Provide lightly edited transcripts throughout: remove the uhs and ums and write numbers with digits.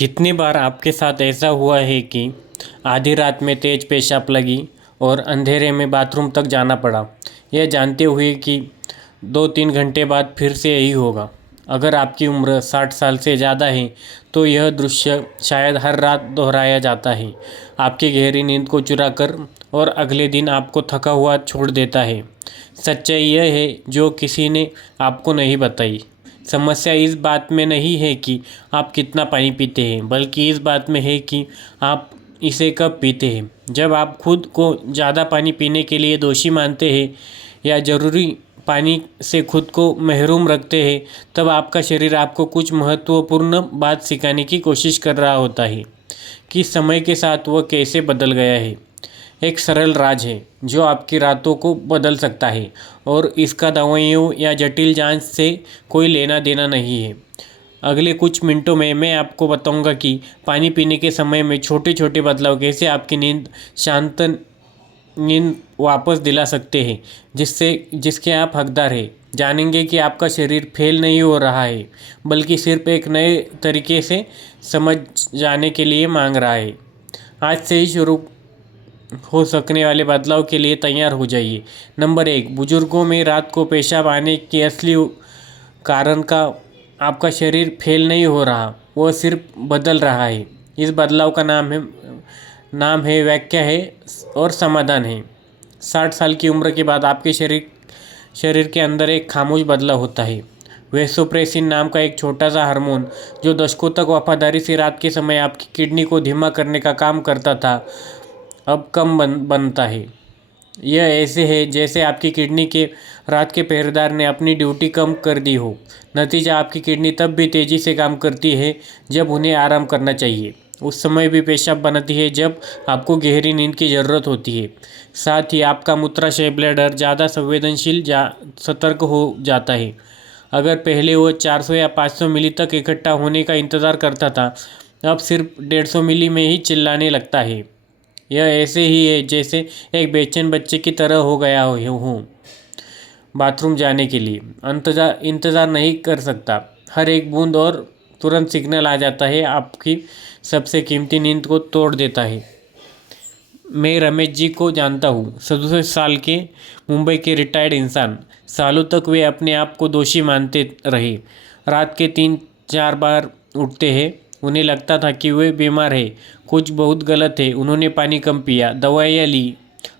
कितनी बार आपके साथ ऐसा हुआ है कि आधी रात में तेज पेशाब लगी और अंधेरे में बाथरूम तक जाना पड़ा, यह जानते हुए कि 2-3 घंटे बाद फिर से यही होगा। अगर आपकी उम्र 60 साल से ज़्यादा है तो यह दृश्य शायद हर रात दोहराया जाता है, आपकी गहरी नींद को चुरा कर और अगले दिन आपको थका हुआ छोड़ देता है। सच्चाई यह है जो किसी ने आपको नहीं बताई। समस्या इस बात में नहीं है कि आप कितना पानी पीते हैं, बल्कि इस बात में है कि आप इसे कब पीते हैं। जब आप खुद को ज़्यादा पानी पीने के लिए दोषी मानते हैं या ज़रूरी पानी से खुद को महरूम रखते हैं, तब आपका शरीर आपको कुछ महत्वपूर्ण बात सिखाने की कोशिश कर रहा होता है कि समय के साथ वह कैसे बदल गया है। एक सरल राज है जो आपकी रातों को बदल सकता है और इसका दवाइयों या जटिल जांच से कोई लेना देना नहीं है। अगले कुछ मिनटों में मैं आपको बताऊंगा कि पानी पीने के समय में छोटे छोटे बदलाव कैसे आपकी शांत नींद वापस दिला सकते हैं, जिसके आप हकदार हैं। जानेंगे कि आपका शरीर फेल नहीं हो रहा है, बल्कि सिर्फ एक नए तरीके से समझ जाने के लिए मांग रहा है। आज से ही शुरू हो सकने वाले बदलाव के लिए तैयार हो जाइए। नंबर 1, बुजुर्गों में रात को पेशाब आने के असली कारण का आपका शरीर फेल नहीं हो रहा, वह सिर्फ बदल रहा है। इस बदलाव का नाम है व्याख्या है और समाधान है। 60 साल की उम्र के बाद आपके शरीर के अंदर एक खामोश बदलाव होता है। वैसोप्रेसिन नाम का एक छोटा सा हार्मोन जो दशकों तक वफादारी से रात के समय आपकी किडनी को धीमा करने का काम करता था, अब कम बनता है। यह ऐसे है जैसे आपकी किडनी के रात के पहरेदार ने अपनी ड्यूटी कम कर दी हो। नतीजा, आपकी किडनी तब भी तेज़ी से काम करती है जब उन्हें आराम करना चाहिए। उस समय भी पेशाब बनाती है जब आपको गहरी नींद की ज़रूरत होती है। साथ ही आपका मूत्राशय ब्लैडर ज़्यादा संवेदनशील सतर्क हो जाता है। अगर पहले वो 400 या 500 मिली तक इकट्ठा होने का इंतज़ार करता था, अब सिर्फ 150 मिली में ही चिल्लाने लगता है। यह ऐसे ही है जैसे एक बेचैन बच्चे की तरह हो गया हूँ बाथरूम जाने के लिए इंतज़ार नहीं कर सकता। हर एक बूंद और तुरंत सिग्नल आ जाता है, आपकी सबसे कीमती नींद को तोड़ देता है। मैं रमेश जी को जानता हूँ, 67 साल के मुंबई के रिटायर्ड इंसान। सालों तक वे अपने आप को दोषी मानते रहे। रात के 3-4 बार उठते हैं। उन्हें लगता था कि वे बीमार है, कुछ बहुत गलत है। उन्होंने पानी कम पिया, दवाइयाँ ली,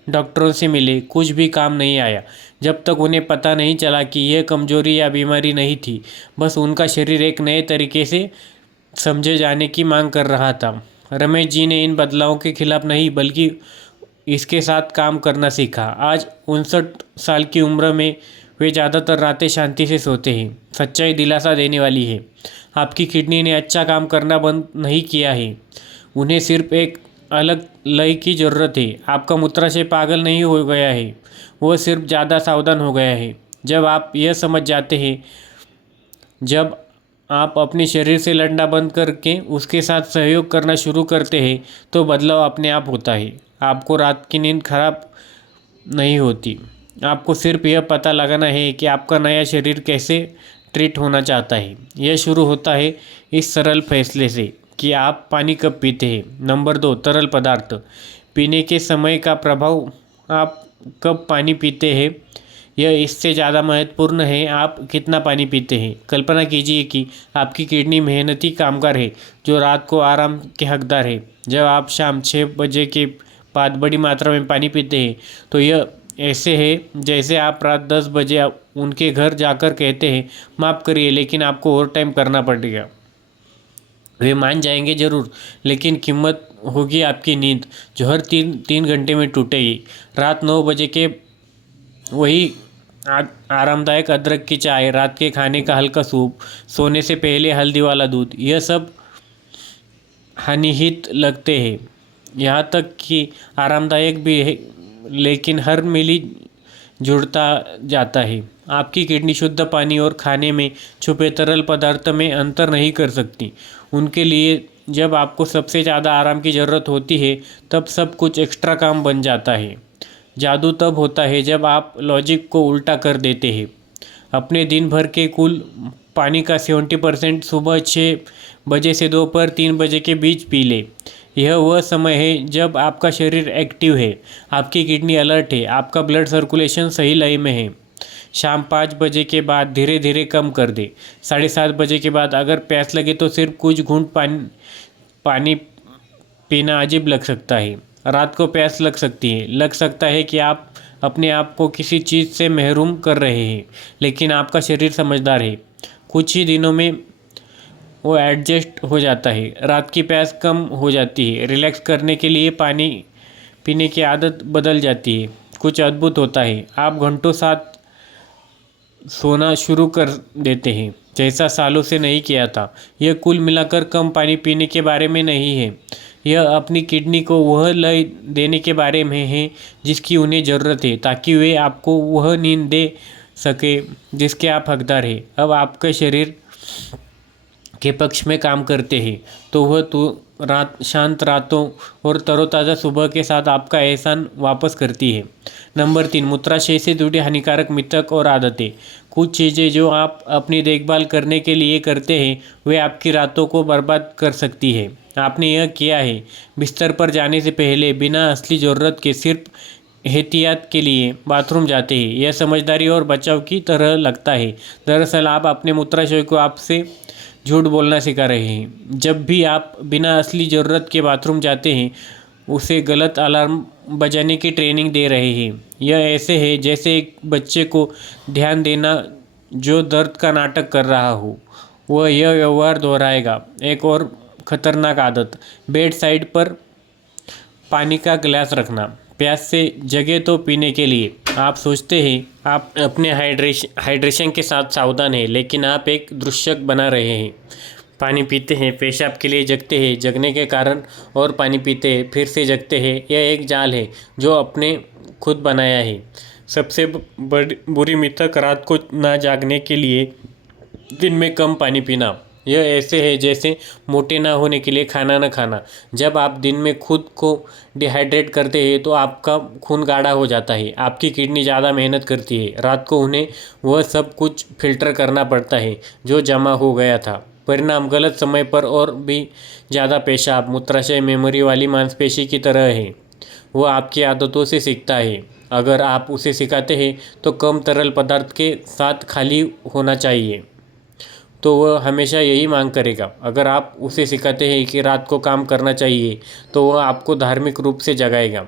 डॉक्टरों से मिले, कुछ भी काम नहीं आया। जब तक उन्हें पता नहीं चला कि यह कमजोरी या बीमारी नहीं थी, बस उनका शरीर एक नए तरीके से समझे जाने की मांग कर रहा था। रमेश जी ने इन बदलावों के खिलाफ नहीं, बल्कि इसके साथ काम करना सीखा। आज 59 साल की उम्र में वे ज़्यादातर रातें शांति से सोते हैं। सच्चाई दिलासा देने वाली है। आपकी किडनी ने अच्छा काम करना बंद नहीं किया है, उन्हें सिर्फ एक अलग लय की ज़रूरत है। आपका मूत्राशय पागल नहीं हो गया है, वो सिर्फ ज़्यादा सावधान हो गया है। जब आप यह समझ जाते हैं, जब आप अपने शरीर से लड़ना बंद करके उसके साथ सहयोग करना शुरू करते हैं, तो बदलाव अपने आप होता है। आपको रात की नींद खराब नहीं होती, आपको सिर्फ यह पता लगाना है कि आपका नया शरीर कैसे ट्रीट होना चाहता है। यह शुरू होता है इस सरल फैसले से कि आप पानी कब पीते हैं। नंबर 2, तरल पदार्थ पीने के समय का प्रभाव। आप कब पानी पीते हैं, यह इससे ज़्यादा महत्वपूर्ण है आप कितना पानी पीते हैं। कल्पना कीजिए कि आपकी किडनी मेहनती कामगार है जो रात को आराम के हकदार है। जब आप शाम 6 बजे के बाद बड़ी मात्रा में पानी पीते हैं, तो यह ऐसे है जैसे आप रात 10 बजे उनके घर जाकर कहते हैं, माफ़ करिए लेकिन आपको ओवर टाइम करना पड़ेगा। वे मान जाएंगे ज़रूर, लेकिन कीमत होगी आपकी नींद, जो हर 3 घंटे में टूटेगी। रात 9 बजे के वही आरामदायक अदरक की चाय, रात के खाने का हल्का सूप, सोने से पहले हल्दी वाला दूध, यह सब हानिहित लगते हैं, यहाँ तक कि आरामदायक भी है, लेकिन हर मिली जुड़ता जाता है। आपकी किडनी शुद्ध पानी और खाने में छुपे तरल पदार्थ में अंतर नहीं कर सकती। उनके लिए जब आपको सबसे ज़्यादा आराम की ज़रूरत होती है, तब सब कुछ एक्स्ट्रा काम बन जाता है। जादू तब होता है जब आप लॉजिक को उल्टा कर देते हैं। अपने दिन भर के कुल पानी का 70% सुबह 6 बजे से दोपहर 3 बजे के बीच पी लें। यह वह समय है जब आपका शरीर एक्टिव है, आपकी किडनी अलर्ट है, आपका ब्लड सर्कुलेशन सही लय में है। शाम 5 बजे के बाद धीरे धीरे कम कर दें। 7:30 बजे के बाद अगर प्यास लगे तो सिर्फ कुछ घूंट पानी पीना अजीब लग सकता है। रात को प्यास लग सकती है, लग सकता है कि आप अपने आप को किसी चीज़ से महरूम कर रहे हैं, लेकिन आपका शरीर समझदार है। कुछ ही दिनों में वो एडजस्ट हो जाता है। रात की प्यास कम हो जाती है, रिलैक्स करने के लिए पानी पीने की आदत बदल जाती है। कुछ अद्भुत होता है, आप घंटों साथ सोना शुरू कर देते हैं, जैसा सालों से नहीं किया था। यह कुल मिलाकर कम पानी पीने के बारे में नहीं है, यह अपनी किडनी को वह लय देने के बारे में है जिसकी उन्हें ज़रूरत है, ताकि वे आपको वह नींद दे सके जिसके आप हकदार हैं। अब आपके शरीर के पक्ष में काम करते हैं तो वह शांत रातों और तरोताज़ा सुबह के साथ आपका एहसान वापस करती है। नंबर 3, मूत्राशय से जुड़ी हानिकारक मिथक और आदतें। कुछ चीज़ें जो आप अपनी देखभाल करने के लिए करते हैं वे आपकी रातों को बर्बाद कर सकती है। आपने यह किया है, बिस्तर पर जाने से पहले बिना असली ज़रूरत के सिर्फ एहतियात के लिए बाथरूम जाते हैं। यह समझदारी और बचाव की तरह लगता है, दरअसल आप अपने मूत्राशय को आपसे झूठ बोलना सिखा रहे हैं। जब भी आप बिना असली ज़रूरत के बाथरूम जाते हैं उसे गलत अलार्म बजाने की ट्रेनिंग दे रहे हैं। यह ऐसे है जैसे एक बच्चे को ध्यान देना जो दर्द का नाटक कर रहा हो। वह यह व्यवहार दोहराएगा। एक और ख़तरनाक आदत, बेड साइड पर पानी का गिलास रखना। प्यास से जगे तो पीने के लिए आप सोचते हैं आप अपने हाइड्रेशन के साथ सावधान हैं, लेकिन आप एक दृश्य बना रहे हैं। पानी पीते हैं, पेशाब के लिए जगते हैं, जगने के कारण और पानी पीते हैं, फिर से जगते हैं। यह एक जाल है जो आपने खुद बनाया है। सबसे बुरी मिथक, रात को ना जागने के लिए दिन में कम पानी पीना। यह ऐसे है जैसे मोटे ना होने के लिए खाना न खाना। जब आप दिन में खुद को डिहाइड्रेट करते हैं तो आपका खून गाढ़ा हो जाता है, आपकी किडनी ज़्यादा मेहनत करती है। रात को उन्हें वह सब कुछ फिल्टर करना पड़ता है जो जमा हो गया था। परिणाम गलत समय पर और भी ज़्यादा पेशाब। मूत्राशय मेमोरी वाली मांसपेशी की तरह है, वह आपकी आदतों से सीखता है। अगर आप उसे सिखाते हैं तो कम तरल पदार्थ के साथ खाली होना चाहिए तो वह हमेशा यही मांग करेगा। अगर आप उसे सिखाते हैं कि रात को काम करना चाहिए तो वह आपको धार्मिक रूप से जगाएगा।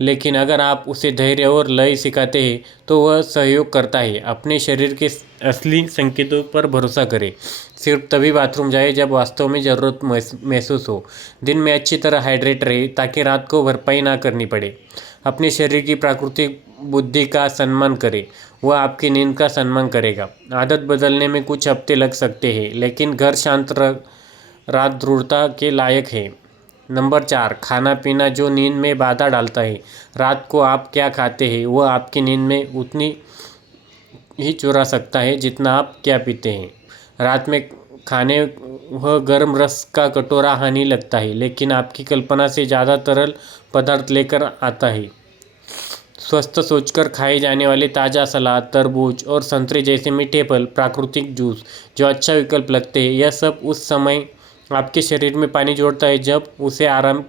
लेकिन अगर आप उसे धैर्य और लय सिखाते हैं तो वह सहयोग करता है। अपने शरीर के असली संकेतों पर भरोसा करें। सिर्फ तभी बाथरूम जाए जब वास्तव में ज़रूरत महसूस हो। दिन में अच्छी तरह हाइड्रेट रहे ताकि रात को भरपाई ना करनी पड़े। अपने शरीर की प्राकृतिक बुद्धि का सम्मान करें, वह आपकी नींद का सम्मान करेगा। आदत बदलने में कुछ हफ्ते लग सकते हैं, लेकिन घर शांत रात दृढ़ता के लायक है। नंबर 4, खाना पीना जो नींद में बाधा डालता है। रात को आप क्या खाते हैं वह आपकी नींद में उतनी ही चुरा सकता है जितना आप क्या पीते हैं। रात में खाने वह गर्म रस का कटोरा हानि लगता है, लेकिन आपकी कल्पना से ज़्यादा तरल पदार्थ लेकर आता है। स्वस्थ सोचकर खाए जाने वाले ताज़ा सलाद, तरबूज और संतरे जैसे मीठे फल, प्राकृतिक जूस जो अच्छा विकल्प लगते हैं, यह सब उस समय आपके शरीर में पानी जोड़ता है जब उसे आराम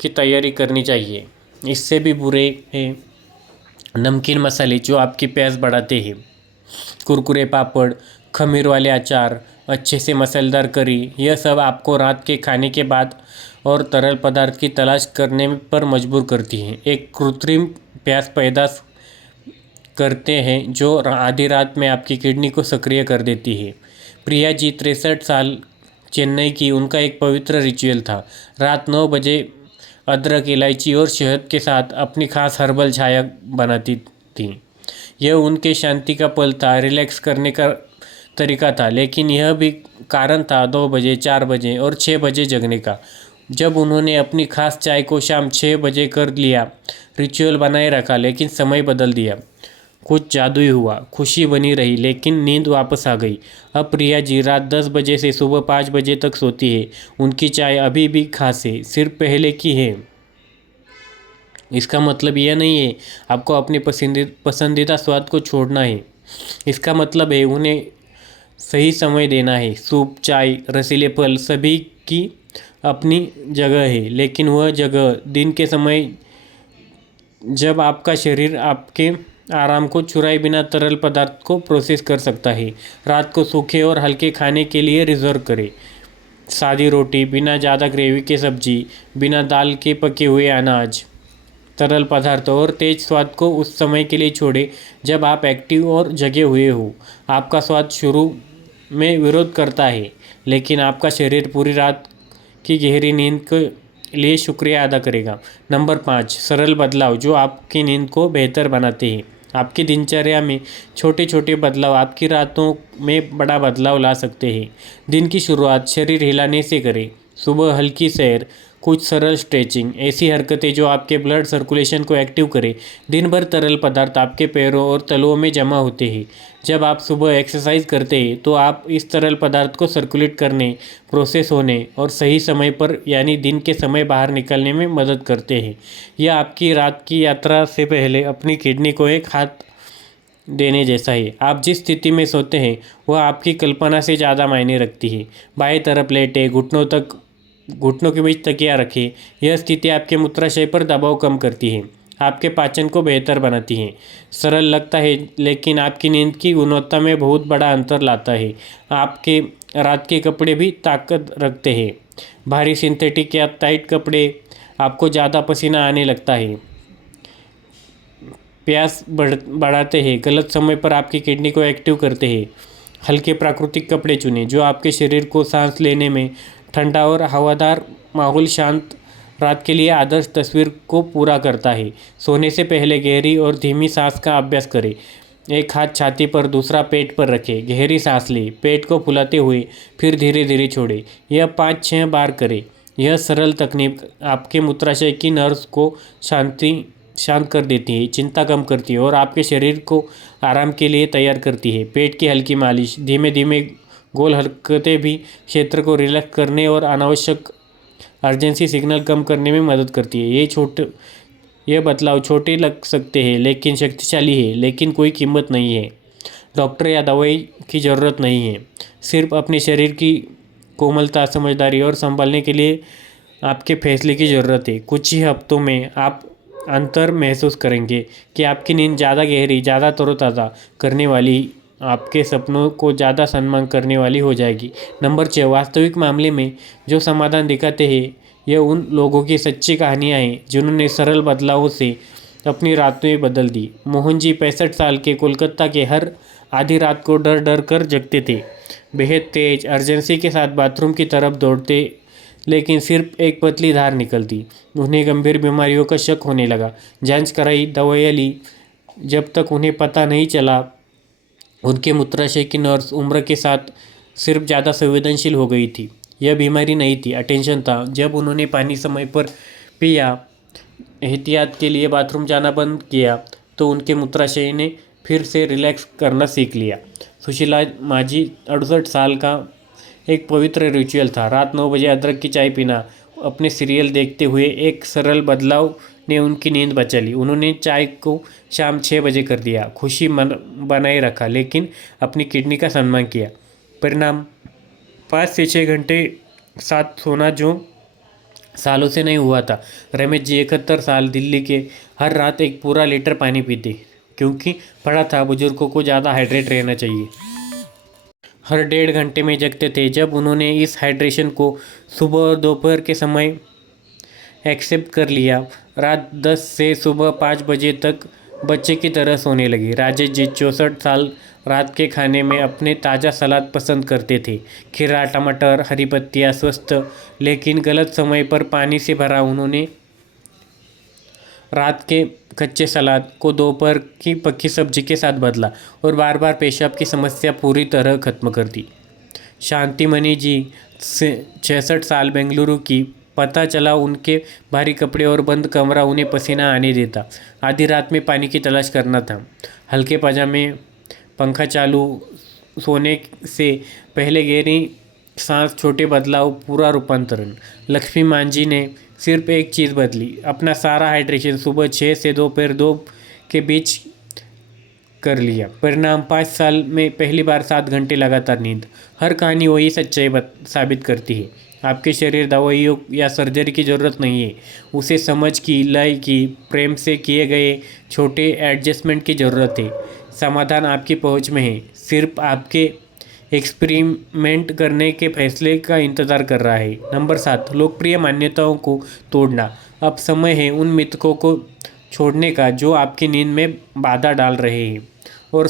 की तैयारी करनी चाहिए। इससे भी बुरे हैं नमकीन मसाले जो आपकी प्यास बढ़ाते हैं। कुरकुरे, पापड़, खमीर वाले अचार, अच्छे से मसालेदार करी, यह सब आपको रात के खाने के बाद और तरल पदार्थ की तलाश करने पर मजबूर करती हैं। एक कृत्रिम प्यास पैदा करते हैं जो आधी रात में आपकी किडनी को सक्रिय कर देती है। प्रिया जी 63 साल, चेन्नई की। उनका एक पवित्र रिचुअल था। रात 9 बजे अदरक, इलायची और शहद के साथ अपनी खास हर्बल चाय बनाती थी। यह उनके शांति का पल था, रिलैक्स करने का तरीका था, लेकिन यह भी कारण था 2 बजे, 4 बजे और 6 बजे जगने का। जब उन्होंने अपनी खास चाय को शाम 6 बजे कर लिया, रिचुअल बनाए रखा, लेकिन समय बदल दिया। कुछ जादुई हुआ, खुशी बनी रही, लेकिन नींद वापस आ गई। अब प्रिया जी रात 10 बजे से सुबह 5 बजे तक सोती है। उनकी चाय अभी भी खास है, सिर्फ पहले की है। इसका मतलब यह नहीं है आपको अपने पसंदीदा स्वाद को छोड़ना है। इसका मतलब है उन्हें सही समय देना है। सूप, चाय, रसीले फल सभी की अपनी जगह है, लेकिन वह जगह दिन के समय जब आपका शरीर आपके आराम को चुराए बिना तरल पदार्थ को प्रोसेस कर सकता है। रात को सूखे और हल्के खाने के लिए रिजर्व करें। सादी रोटी, बिना ज़्यादा ग्रेवी के सब्जी, बिना दाल के पके हुए अनाज, तरल पदार्थ और तेज स्वाद को उस समय के लिए छोड़ें जब आप एक्टिव और जगे हुए हो। आपका स्वाद शुरू में विरोध करता है, लेकिन आपका शरीर पूरी रात की गहरी नींद के लिए शुक्रिया अदा करेगा। नंबर 5, सरल बदलाव जो आपकी नींद को बेहतर बनाते हैं। आपकी दिनचर्या में छोटे छोटे बदलाव आपकी रातों में बड़ा बदलाव ला सकते हैं। दिन की शुरुआत शरीर हिलाने से करें। सुबह हल्की सैर, कुछ सरल स्ट्रेचिंग, ऐसी हरकतें जो आपके ब्लड सर्कुलेशन को एक्टिव करें। दिन भर तरल पदार्थ आपके पैरों और तलुओं में जमा होते हैं। जब आप सुबह एक्सरसाइज करते हैं तो आप इस तरल पदार्थ को सर्कुलेट करने, प्रोसेस होने और सही समय पर यानी दिन के समय बाहर निकलने में मदद करते हैं। यह आपकी रात की यात्रा से पहले अपनी किडनी को एक हाथ देने जैसा है। आप जिस स्थिति में सोते हैं वह आपकी कल्पना से ज़्यादा मायने रखती है। बाएं तरफ लेटे, घुटनों के बीच तकिया रखें। यह स्थिति आपके मूत्राशय पर दबाव कम करती है, आपके पाचन को बेहतर बनाती है। सरल लगता है, लेकिन आपकी नींद की गुणवत्ता में बहुत बड़ा अंतर लाता है। आपके रात के कपड़े भी ताकत रखते हैं। भारी सिंथेटिक या टाइट कपड़े आपको ज़्यादा पसीना आने लगता है, प्यास बढ़ाते हैं, गलत समय पर आपकी किडनी को एक्टिव करते हैं। हल्के प्राकृतिक कपड़े चुनें जो आपके शरीर को सांस लेने में ठंडा और हवादार माहौल शांत रात के लिए आदर्श तस्वीर को पूरा करता है। सोने से पहले गहरी और धीमी सांस का अभ्यास करें। एक हाथ छाती पर, दूसरा पेट पर रखें। गहरी सांस लें, पेट को फुलाते हुए, फिर धीरे धीरे छोड़ें। यह 5-6 बार करें। यह सरल तकनीक आपके मूत्राशय की नर्व्स को शांत कर देती है, चिंता कम करती है और आपके शरीर को आराम के लिए तैयार करती है। पेट की हल्की मालिश, धीमे धीमे गोल हरकतें भी क्षेत्र को रिलैक्स करने और अनावश्यक अर्जेंसी सिग्नल कम करने में मदद करती है। ये बदलाव छोटे लग सकते हैं लेकिन शक्तिशाली है, लेकिन कोई कीमत नहीं है। डॉक्टर या दवाई की ज़रूरत नहीं है, सिर्फ अपने शरीर की कोमलता, समझदारी और संभालने के लिए आपके फैसले की ज़रूरत है। कुछ ही हफ्तों में आप अंतर महसूस करेंगे कि आपकी नींद ज़्यादा गहरी, ज़्यादा तरोताज़ा करने वाली, आपके सपनों को ज़्यादा सम्मान करने वाली हो जाएगी। नंबर 6, वास्तविक मामले में जो समाधान दिखाते हैं यह उन लोगों की सच्ची कहानियाँ हैं जिन्होंने सरल बदलावों से अपनी रातें बदल दी। मोहन जी 65 साल के कोलकाता के हर आधी रात को डर डर कर जगते थे। बेहद तेज अर्जेंसी के साथ बाथरूम की तरफ दौड़ते, लेकिन सिर्फ एक पतली धार निकलती। उन्हें गंभीर बीमारियों का शक होने लगा। जांच कराई, दवाइयाँ ली, जब तक उन्हें पता नहीं चला उनके मूत्राशय की नर्व्स उम्र के साथ सिर्फ ज़्यादा संवेदनशील हो गई थी। यह बीमारी नहीं थी, अटेंशन था। जब उन्होंने पानी समय पर पिया, एहतियात के लिए बाथरूम जाना बंद किया, तो उनके मूत्राशय ने फिर से रिलैक्स करना सीख लिया। सुशीला माझी 68 साल का एक पवित्र रिचुअल था। रात 9 बजे अदरक की चाय पीना। अपने सीरियल देखते हुए एक सरल बदलाव ने उनकी नींद बचा ली। उन्होंने चाय को शाम 6 बजे कर दिया। खुशी मन बनाए रखा, लेकिन अपनी किडनी का सम्मान किया। परिणाम 5 से 6 घंटे साथ सोना जो सालों से नहीं हुआ था। रमेश जी 71 साल, दिल्ली के, हर रात एक पूरा लीटर पानी पीते, क्योंकि पढ़ा था बुजुर्गों को ज़्यादा हाइड्रेट रहना चाहिए। हर 1.5 घंटे में जगते थे। जब उन्होंने इस हाइड्रेशन को सुबह और दोपहर के समय एक्सेप्ट कर लिया, रात 10 से सुबह 5 बजे तक बच्चे की तरह सोने लगी। राजेश जी 64 साल, रात के खाने में अपने ताज़ा सलाद पसंद करते थे। खीरा, टमाटर, हरी पत्तियाँ, स्वस्थ लेकिन गलत समय पर पानी से भरा। उन्होंने रात के कच्चे सलाद को दोपहर की पकी सब्जी के साथ बदला और बार बार पेशाब की समस्या पूरी तरह खत्म कर दी। शांतिमणि जी 66 साल, बेंगलुरु की, पता चला उनके भारी कपड़े और बंद कमरा उन्हें पसीना आने देता। आधी रात में पानी की तलाश करना था। हल्के पजामे, पंखा चालू, सोने से पहले गहरी सांस, छोटे बदलाव, पूरा रूपांतरण। लक्ष्मी मांझी ने सिर्फ एक चीज़ बदली, अपना सारा हाइड्रेशन सुबह 6 से दोपहर 2 के बीच कर लिया। परिणाम 5 साल में पहली बार 7 घंटे लगातार नींद। हर कहानी वही सच्चाई साबित करती है। आपके शरीर दवाइयों या सर्जरी की ज़रूरत नहीं है, उसे समझ की, लय की, प्रेम से किए गए छोटे एडजस्टमेंट की ज़रूरत है। समाधान आपकी पहुंच में है, सिर्फ आपके एक्सपेरिमेंट करने के फैसले का इंतज़ार कर रहा है। नंबर 7, लोकप्रिय मान्यताओं को तोड़ना। अब समय है उन मिथकों को छोड़ने का जो आपकी नींद में बाधा डाल रहे हैं, और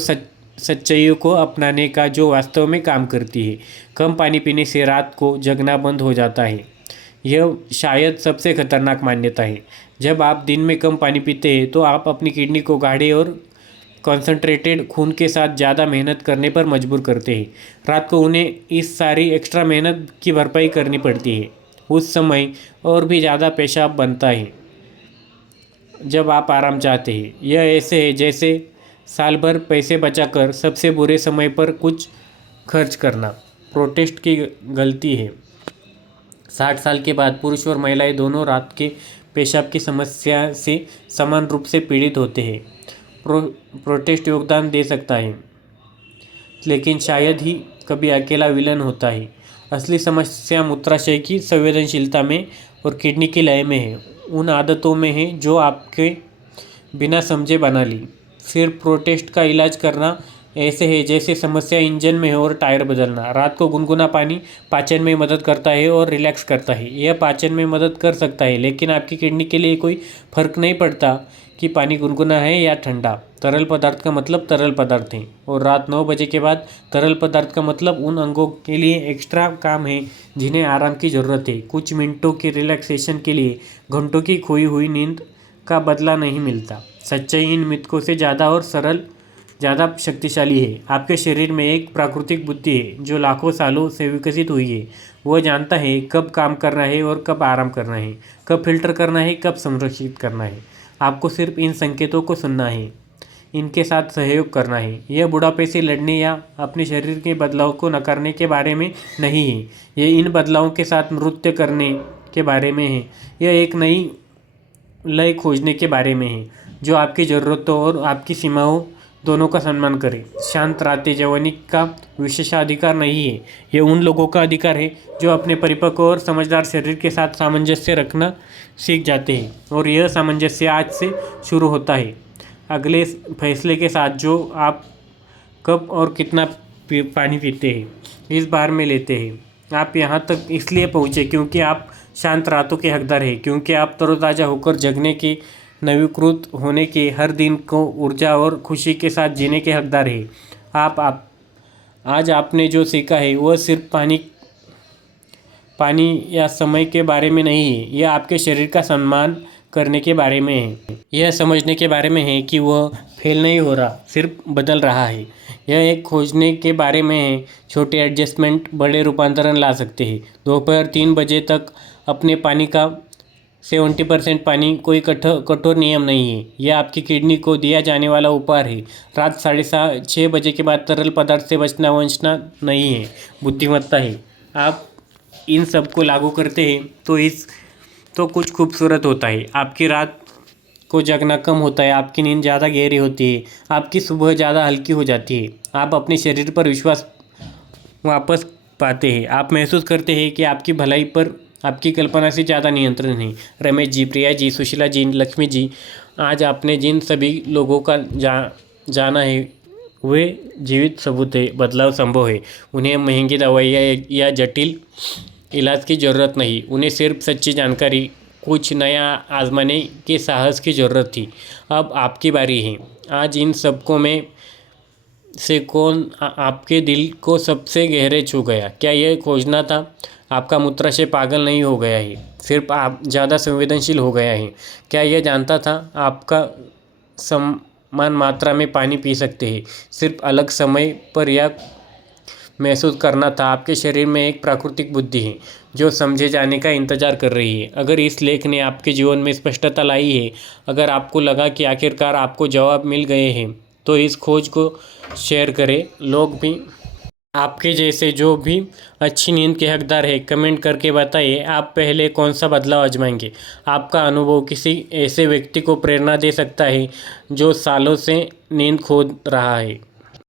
सच्चाइयों को अपनाने का जो वास्तव में काम करती है। कम पानी पीने से रात को जगना बंद हो जाता है। यह शायद सबसे खतरनाक मान्यता है। जब आप दिन में कम पानी पीते हैं तो आप अपनी किडनी को गाढ़े और कॉन्सनट्रेटेड खून के साथ ज़्यादा मेहनत करने पर मजबूर करते हैं। रात को उन्हें इस सारी एक्स्ट्रा मेहनत की भरपाई करनी पड़ती है। उस समय और भी ज़्यादा पेशाब बनता है जब आप आराम चाहते हैं। यह ऐसे है जैसे साल भर पैसे बचाकर सबसे बुरे समय पर कुछ खर्च करना। प्रोटेस्ट की गलती है। 60 साल के बाद पुरुष और महिलाएं दोनों रात के पेशाब की समस्या से समान रूप से पीड़ित होते हैं। प्रोटेस्ट योगदान दे सकता है, लेकिन शायद ही कभी अकेला विलन होता है। असली समस्या मूत्राशय की संवेदनशीलता में और किडनी की लय में है, उन आदतों में है जो आपके बिना समझे बना ली। फिर प्रोटेस्ट का इलाज करना ऐसे है जैसे समस्या इंजन में है और टायर बदलना। रात को गुनगुना पानी पाचन में मदद करता है और रिलैक्स करता है। यह पाचन में मदद कर सकता है, लेकिन आपकी किडनी के लिए कोई फर्क नहीं पड़ता कि पानी गुनगुना है या ठंडा। तरल पदार्थ का मतलब तरल पदार्थ है, और रात 9 बजे के बाद तरल पदार्थ का मतलब उन अंगों के लिए एक्स्ट्रा काम है जिन्हें आराम की ज़रूरत है। कुछ मिनटों के रिलैक्सेशन के लिए घंटों की खोई हुई नींद का बदला नहीं मिलता। सच्चाई इन मिथकों से ज़्यादा और सरल, ज़्यादा शक्तिशाली है। आपके शरीर में एक प्राकृतिक बुद्धि है जो लाखों सालों से विकसित हुई है। वह जानता है कब काम करना है और कब आराम करना है, कब फिल्टर करना है, कब संरक्षित करना है। आपको सिर्फ इन संकेतों को सुनना है, इनके साथ सहयोग करना है। यह बुढ़ापे से लड़ने या अपने शरीर के बदलाव को नकारने के बारे में नहीं है, यह इन बदलावों के साथ नृत्य करने के बारे में है। यह एक नई लय खोजने के बारे में है जो आपकी ज़रूरतों और आपकी सीमाओं दोनों का सम्मान करे। शांत रातें जवानी का विशेषाधिकार नहीं है, यह उन लोगों का अधिकार है जो अपने परिपक्व और समझदार शरीर के साथ सामंजस्य रखना सीख जाते हैं। और यह सामंजस्य आज से शुरू होता है, अगले फैसले के साथ जो आप कब और कितना पानी पीते हैं इस बार में लेते हैं। आप यहाँ तक इसलिए पहुँचे क्योंकि आप शांत रातों के हकदार हैं, क्योंकि आप तरोताज़ा होकर जगने के, नवीकृत होने के, हर दिन को ऊर्जा और खुशी के साथ जीने के हकदार हैं। आप आज आपने जो सीखा है वह सिर्फ पानी या समय के बारे में नहीं है, यह आपके शरीर का सम्मान करने के बारे में है। यह समझने के बारे में है कि वह फेल नहीं हो रहा, सिर्फ बदल रहा है। यह एक खोजने के बारे में है, छोटे एडजस्टमेंट बड़े रूपांतरण ला सकते हैं। दोपहर 3 बजे तक अपने पानी का 70% पानी कोई कठोर नियम नहीं है, यह आपकी किडनी को दिया जाने वाला उपहार है। रात 6:30 बजे के बाद तरल पदार्थ से बचना वंचना नहीं है, बुद्धिमत्ता है। आप इन सब को लागू करते हैं तो कुछ खूबसूरत होता है। आपकी रात को जगना कम होता है, आपकी नींद ज़्यादा गहरी होती है, आपकी सुबह ज़्यादा हल्की हो जाती है। आप अपने शरीर पर विश्वास वापस पाते हैं। आप महसूस करते हैं कि आपकी भलाई पर आपकी कल्पना से ज़्यादा नियंत्रण है। रमेश जी, प्रिया जी, सुशीला जी, लक्ष्मी जी, आज आपने जिन सभी लोगों का जाना है वे जीवित सबूत है, बदलाव संभव है। उन्हें महंगी दवाइयाँ या जटिल इलाज की ज़रूरत नहीं, उन्हें सिर्फ सच्ची जानकारी, कुछ नया आजमाने के साहस की ज़रूरत थी। अब आपकी बारी है। आज इन सबकों में से कौन आपके दिल को सबसे गहरे छू गया? क्या यह खोजना था? आपका मूत्राशय पागल नहीं हो गया है, सिर्फ आप ज़्यादा संवेदनशील हो गया है। क्या यह जानता था आपका समान मात्रा में पानी पी सकते हैं, सिर्फ अलग समय पर? या महसूस करना था आपके शरीर में एक प्राकृतिक बुद्धि है जो समझे जाने का इंतजार कर रही है। अगर इस लेख ने आपके जीवन में स्पष्टता लाई है, अगर आपको लगा कि आखिरकार आपको जवाब मिल गए हैं, तो इस खोज को शेयर करें। लोग भी आपके जैसे जो भी अच्छी नींद के हकदार है, कमेंट करके बताइए आप पहले कौन सा बदलाव आजमाएंगे। आपका अनुभव किसी ऐसे व्यक्ति को प्रेरणा दे सकता है जो सालों से नींद खो रहा है।